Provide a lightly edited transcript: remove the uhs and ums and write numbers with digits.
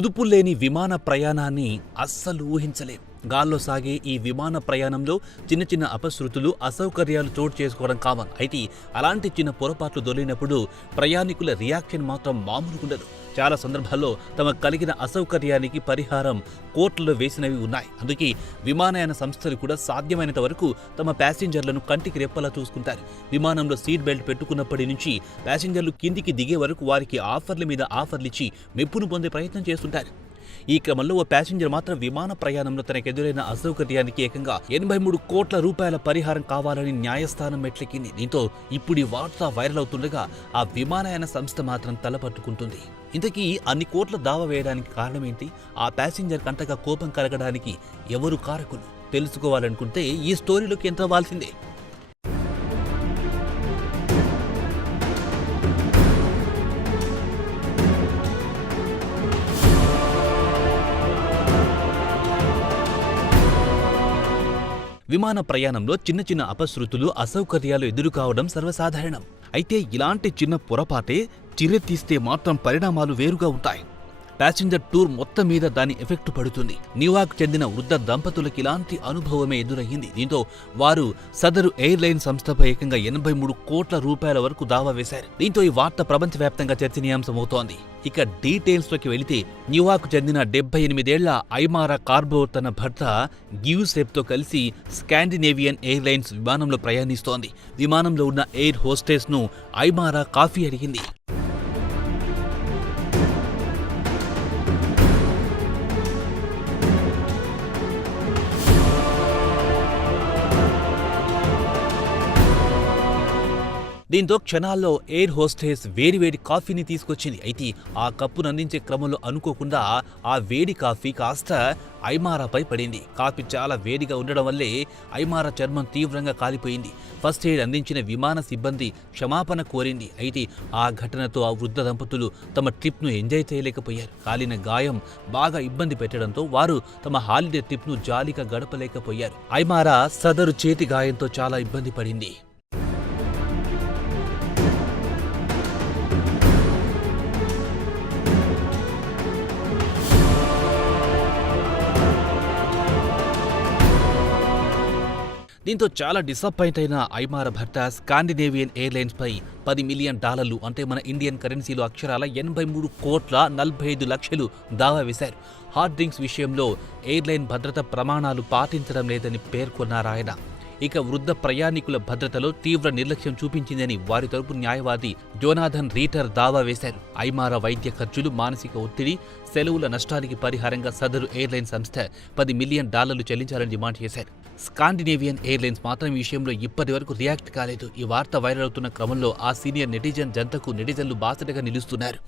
కుదుపులేని విమాన ప్రయాణాన్ని అస్సలు ఊహించలేం. గాల్లో సాగే ఈ విమాన ప్రయాణంలో చిన్న చిన్న అపశృతులు, అసౌకర్యాలు చోటు చేసుకోవడం కామన్. అయితే అలాంటి చిన్న పొరపాట్లు దొరికినప్పుడు ప్రయాణికుల రియాక్షన్ మాత్రం మామూలుగుండదు. చాలా సందర్భాల్లో తమకు కలిగిన అసౌకర్యానికి పరిహారం కోర్టులో వేసినవి ఉన్నాయి. అందుకే విమానయాన సంస్థలు కూడా సాధ్యమైనంత వరకు తమ ప్యాసింజర్లను కంటికి రెప్పలా చూసుకుంటారు. విమానంలో సీట్ బెల్ట్ పెట్టుకున్నప్పటి నుంచి ప్యాసింజర్లు కిందికి దిగే వరకు వారికి ఆఫర్ల మీద ఆఫర్లిచ్చి మెప్పును పొందే ప్రయత్నం చేస్తుంటారు. ఈ క్రమంలో ఓ ప్యాసింజర్ మాత్రం విమాన ప్రయాణంలో తనకెదురైన అసౌకర్యానికి ఏకంగా 83 కోట్ల రూపాయల పరిహారం కావాలని న్యాయస్థానం మెట్లెక్కింది. దీంతో ఇప్పుడు ఈ వార్త వైరల్ అవుతుండగా ఆ విమానయాన సంస్థ మాత్రం తలపట్టుకుంటుంది. ఇంతకీ అన్ని కోట్ల దావా వేయడానికి కారణమేంటి? ఆ ప్యాసింజర్ కంటగా కోపం కలగడానికి ఎవరు కారకులు? తెలుసుకోవాలనుకుంటే ఈ స్టోరీలోకి ఎంటర్ అవ్వాల్సిందే. విమాన ప్రయాణంలో చిన్న చిన్న అపశృతులు, అసౌకర్యాలు ఎదురుకావడం సర్వసాధారణం. అయితే ఇలాంటి చిన్న పొరపాటే చిరెత్తిస్తే మాత్రం పరిణామాలు వేరుగా ఉంటాయి. ప్యాసింజర్ టూర్ మొత్తం మీద దాని ఎఫెక్ట్ పడుతుంది. న్యూయార్క్ చెందిన వృద్ధ దంపతులకు ఇలాంటి అనుభవమే ఎదురయ్యింది. దీంతో వారు సదరు ఎయిర్లైన్ సంస్థపై ఏకంగా 83 కోట్ల రూపాయల వరకు దావా వేశారు. దీంతో ఈ వార్త ప్రపంచవ్యాప్తంగా చర్చనీయాంశమవుతోంది. ఇక డీటెయిల్స్లోకి వెళితే న్యూయార్క్ చెందిన 78 ఏళ్ల ఐమారా కార్బోర్ తన భర్త గియూసెప్తో కలిసి స్కాండినేవియన్ ఎయిర్లైన్స్ విమానంలో ప్రయాణిస్తోంది. విమానంలో ఉన్న ఎయిర్ హోస్టెస్ను ఐమారా కాఫీ అడిగింది. దీంతో క్షణాల్లో ఎయిర్ హోస్టెస్ వేడివేడి కాఫీని తీసుకొచ్చింది. అయితే ఆ కప్పును అందించే క్రమంలో అనుకోకుండా ఆ వేడి కాఫీ కాస్త ఐమారాపై పడింది. కాఫీ చాలా వేడిగా ఉండడం వల్లే ఐమారా చర్మం తీవ్రంగా కాలిపోయింది. ఫస్ట్ ఎయిడ్ అందించిన విమాన సిబ్బంది క్షమాపణ కోరింది. అయితే ఆ ఘటనతో ఆ వృద్ధ దంపతులు తమ ట్రిప్ను ఎంజాయ్ చేయలేకపోయారు. కాలిన గాయం బాగా ఇబ్బంది పెట్టడంతో వారు తమ హాలిడే ట్రిప్ను జాలీగా గడపలేకపోయారు. ఐమారా సదరు చేతి గాయంతో చాలా ఇబ్బంది పడింది. దీంతో చాలా డిసప్పాయింట్ అయిన ఐమారా భర్త స్కాండినేవియన్ ఎయిర్లైన్స్ పై $10 మిలియన్ అంటే మన ఇండియన్ కరెన్సీలో అక్షరాల 83 కోట్ల 45 లక్షలు దావా వేశారు. హాట్ డ్రింక్స్ విషయంలో ఎయిర్లైన్ భద్రత ప్రమాణాలు పాటించడం లేదని పేర్కొన్నారాయన. ఇక వృద్ధ ప్రయాణికుల భద్రతలో తీవ్ర నిర్లక్ష్యం చూపించిందని వారి తరపు న్యాయవాది జోనాథన్ రీటర్ దావా వేశారు. ఐమారా వైద్య ఖర్చులు, మానసిక ఒత్తిడి, సెలవుల నష్టానికి పరిహారంగా సదరు ఎయిర్లైన్ సంస్థ $10 మిలియన్ చెల్లించాలని డిమాండ్ చేశారు. స్కాండినేవియన్ ఎయిర్లైన్స్ మాత్రం ఈ విషయంలో ఇప్పటి వరకు రియాక్ట్ కాలేదు. ఈ వార్త వైరల్ అవుతున్న క్రమంలో ఆ సీనియర్ నెటిజన్ జంటకు నెటిజన్లు బాసటగా నిలుస్తున్నారు.